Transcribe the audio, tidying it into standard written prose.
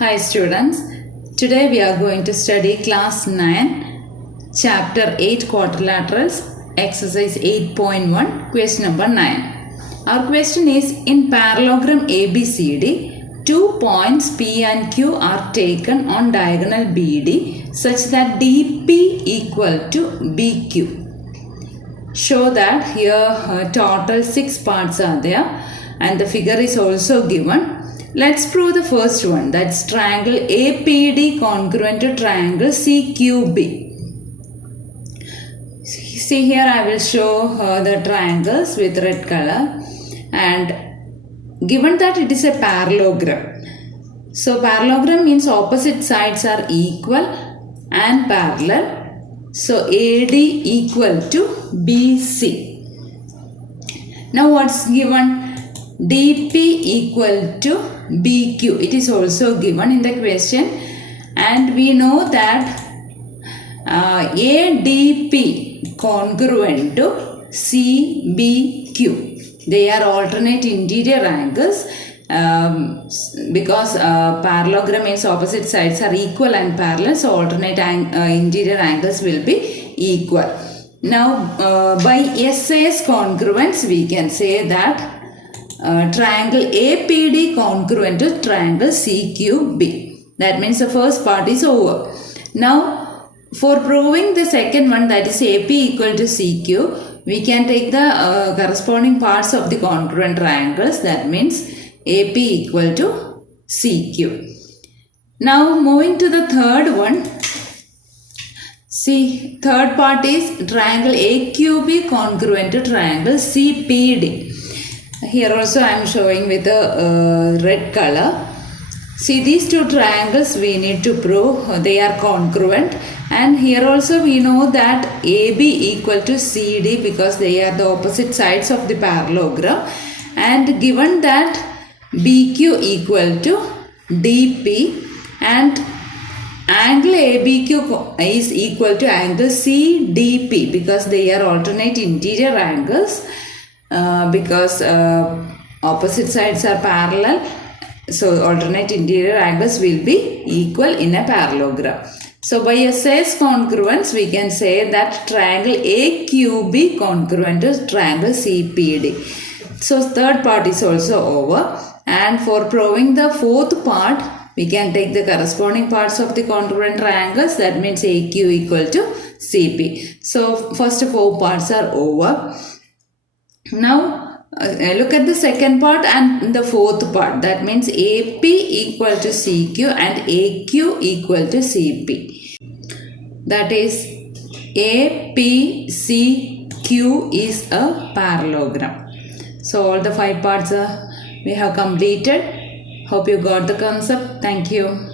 Hi students, today we are going to study class 9, chapter 8 quadrilaterals, exercise 8.1, question number 9. Our question is, in parallelogram ABCD, 2 points P and Q are taken on diagonal BD such that DP equal to BQ. Show that here total 6 parts are there and the figure is also given. Let's prove the first one, that's triangle APD congruent to triangle CQB. See here I will show the triangles with red color, and given that it is a parallelogram. So parallelogram means opposite sides are equal and parallel. So AD equal to BC. Now what's given? DP equal to BQ. It is also given in the question, and we know that ADP congruent to CBQ. They are alternate interior angles because parallelogram means opposite sides are equal and parallel, so alternate interior angles will be equal. Now by SAS congruence we can say that triangle APD congruent to triangle CQB. That means the first part is over. Now for proving the second one, that is AP equal to CQ, we can take the corresponding parts of the congruent triangles. That means AP equal to CQ. Now moving to the third one. See, third part is triangle AQB congruent to triangle CPD. Here also I am showing with a red color. See, these two triangles we need to prove they are congruent, and here also we know that AB equal to CD because they are the opposite sides of the parallelogram, and given that BQ equal to DP and angle ABQ is equal to angle CDP because they are alternate interior angles. Because opposite sides are parallel, so alternate interior angles will be equal in a parallelogram. So by SAS congruence we can say that triangle AQB congruent to triangle CPD. So third part is also over, and for proving the fourth part we can take the corresponding parts of the congruent triangles. That means AQ equal to CP. So first 4 parts are over. Now look at the second part and the fourth part. That means AP equal to CQ and AQ equal to CP. That is APCQ is a parallelogram. So all the 5 parts we have completed. Hope you got the concept. Thank you.